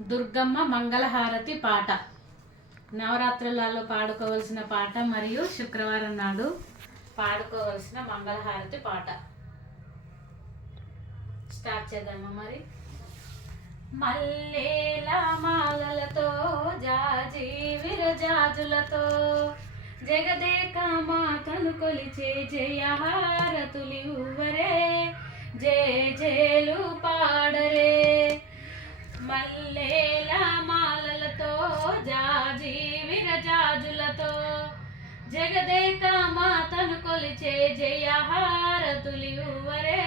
దుర్గమ్మ మంగళహారతి పాట నవరాత్రులలో పాడుకోవాల్సిన పాట మరియు శుక్రవారం నాడు పాడుకోవాల్సిన మంగళహారతి పాట. స్టార్ట్ చేద్దామా మరి. మల్లేల మాలలతో జాజి విరజాజులతో జగదేక మాతను కొలిచే జయహారతులి ఉవ్వరే, జయ జయలు పాడరే. మల్లేల మాలలతో జాజి విరజాజులతో జగదేక మాతను కొలిచే జయహారతులి ఉవ్వరే,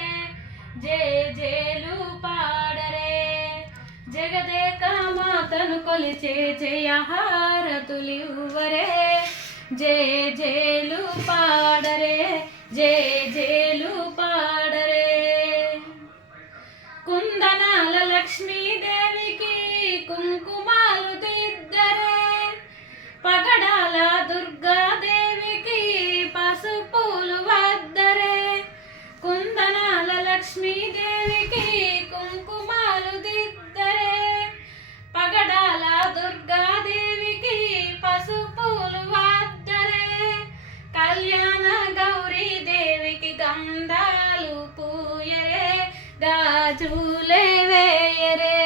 జయ జయలు పాడరే. జగదేక మాతను కొలిచే జయహారతులి ఉవ్వరే, జయ జయలు పాడరే, జయ జయలు పాడరే. కుందనాల లక్ష్మీదేవికి కుంకుమాలు దిద్దరే, పగడాల దుర్గాదేవికి పసుపులు వద్దరే. కుందనాల లక్ష్మీదేవికి కుంకుమాలు దిద్దరే, పగడాల దుర్గాదేవికి పసుపులు వద్దరే. కళ్యాణ గౌరీ దేవికి గంధాలు పూయరే, గాజులే వేయరే.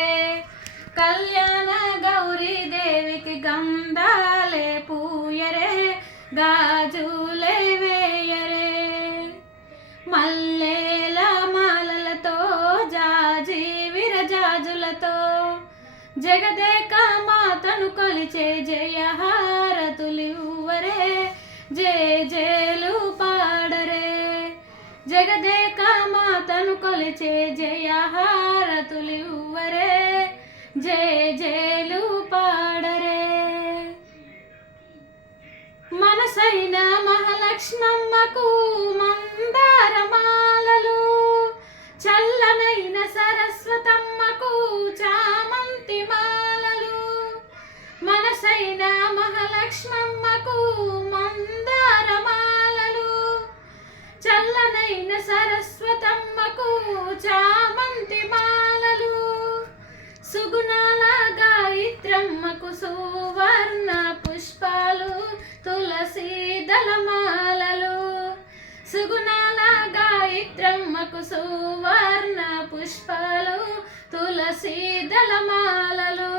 కళ్యాణ గౌరీ దేవికి గంధాలే పూయరే, గాజులే వేయరే. మల్లేల మాలలతో జాజి విరజాజులతో జగదేక మాతను కొలిచే జయహారతులి ఉవ్వరే, జయ జయలు పాడరే. జగదేక మాతను కొలిచే జయహారతులి ఉవ్వరే, జయ జయలు పాడరే. మనసైన మహాలక్ష్మమ్మకు మందారమాలలు, చల్లనైన సరస్వతమ్మకు చామంతి మాలలు. మనసైన మహాలక్ష్మమ్మకు మందారమాలలు, చల్లనైన సరస్వతమ్మకు చామంతి మాలలు. సుగుణాల గాయత్రమ్మకు సువర్ణ పుష్పాలు, తులసి దళమాలలు. సుగుణాల గాయత్రమ్మకు సువర్ణ పుష్పాలు, తులసి దళమాలలు.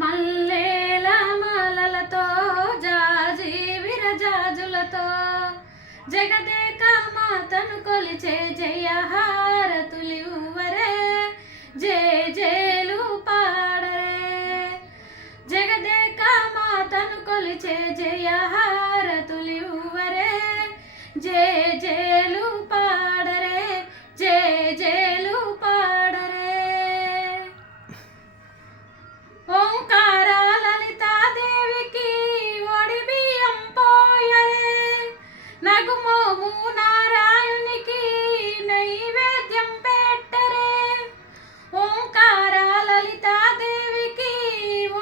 మల్లేల మాలలతో జాజి విరజాజులతో జగదేక మాతను కొలిచే జయహారతులి ఉవ్వరే, జయ జయలు పాడరే. జగదేక మాతను కొలిచే జయహారతులి ఉవ్వరే, జయ జయలు పాడరే, జయ జయలు పాడరే. ఓంకార లలితాదేవికి ఒడి బియ్యం పోయరే, నగుమోము నారాయణునికి నైవేద్యం పెట్టరే. ఓంకార లలితాదేవికి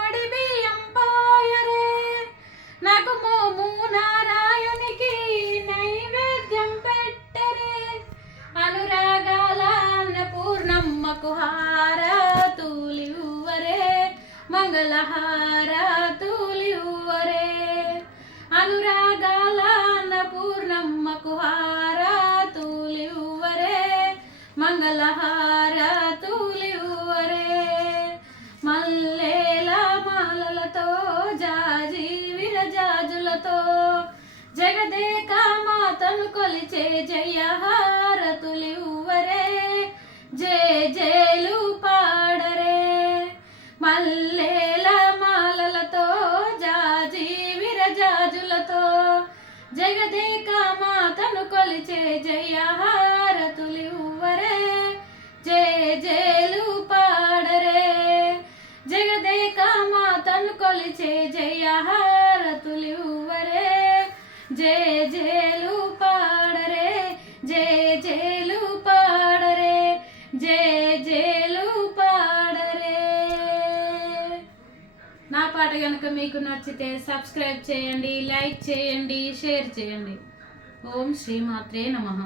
ఒడి బియ్యం పోయరే, నగుమోము నారాయణునికి నైవేద్యం పెట్టరే. అనురాగాల అన్నపూర్ణమ్మకు హారతులి ఉవ్వరే, మంగళహారతులి ఉవ్వరే. అనురాగాల అన్నపూర్ణమ్మకు హారతులి ఉవ్వరే, మంగళహారతులి ఉవ్వరే. మల్లేల మాలలతో జాజి విరజాజులతో జగదేక మాతను కొలిచే జయహారతులి ఉవ్వరే, జయ జయలు పాడరే. మల్లేల మాలలతో జాజి విరజాజులతో జగదేక మాతను కొలిచే జయహారతులి ఉవ్వరే, జయ జయలు పాడరే. జగదేక మాతను కొలిచే జయహారతులి ఉవ్వరే, జయ జయలు పాడరే, జయ జయలు పాడరే, జయ జయలు పాడరే. నా పాట కనుక మీకు నచ్చితే సబ్స్క్రైబ్ చేయండి, లైక్ చేయండి, షేర్ చేయండి. ఓం శ్రీమాత్రే నమః.